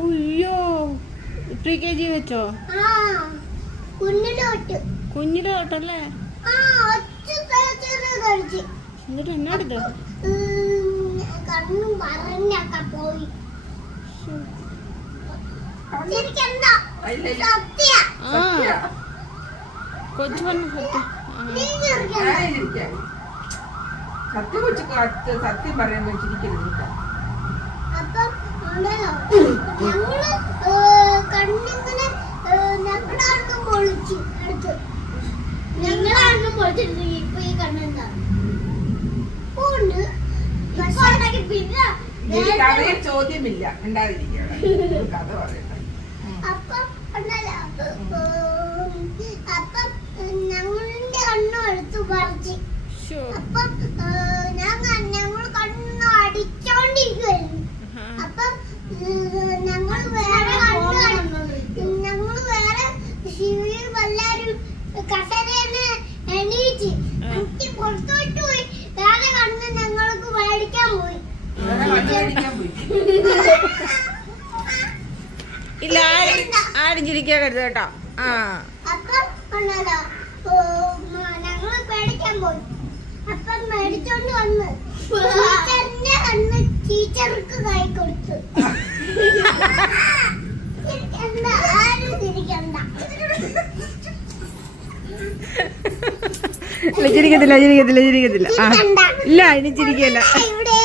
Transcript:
അയ്യോ PKG വെച്ചോ? കുഞ്ഞിലോട്ടല്ലേ? എന്നിട്ട് എന്നാടുത്ത് കൊച്ചു വന്നു സത്യം പറയാൻ വെച്ചിരിക്കരുത്. കണ്ണിങ്ങനെ ഞങ്ങളാണെന്നും പൊളിച്ച് എടുത്ത് ഞങ്ങളാണെന്നും പൊളിച്ചെടുത്ത് ഇപ്പൊ ഈ കണ്ണെന്താ പിന്നെ കഥയിൽ ചോദ്യമില്ല ഉണ്ടാതിരിക്കുക കഥ പറയട്ടെ. അപ്പം അപ്പം ഞങ്ങളുടെ കണ്ണും എടുത്തു പറിച്ച് അപ്പം ഞങ്ങൾ കണ്ണ് അടിച്ചോണ്ടിരിക്കുവായിരുന്നു. അപ്പം ഞങ്ങൾ വേറെ ശിവയും എല്ലാരും കസേരന്ന് എണീച്ച് എനിക്ക് പുറത്തോട്ട് പോയി വേറെ കണ്ണ് ഞങ്ങൾക്ക് മേടിക്കാൻ പോയി. ഇല്ല ആരും ചിരിക്കാൻ കരുത് കേട്ടോ. അപ്പം ഞങ്ങള് മേടിക്കാൻ പോയി. അപ്പം മേടിച്ചോണ്ട് വന്ന് ടീച്ചറിന്റെ കണ്ണ് ടീച്ചർക്ക് കൈ കൊടുത്തു. ആരും ചിരിക്കണ്ട. ചിരിക്കത്തില്ല ഇല്ല ഇനി ചിരിക്കല്ല. ഇവിടെ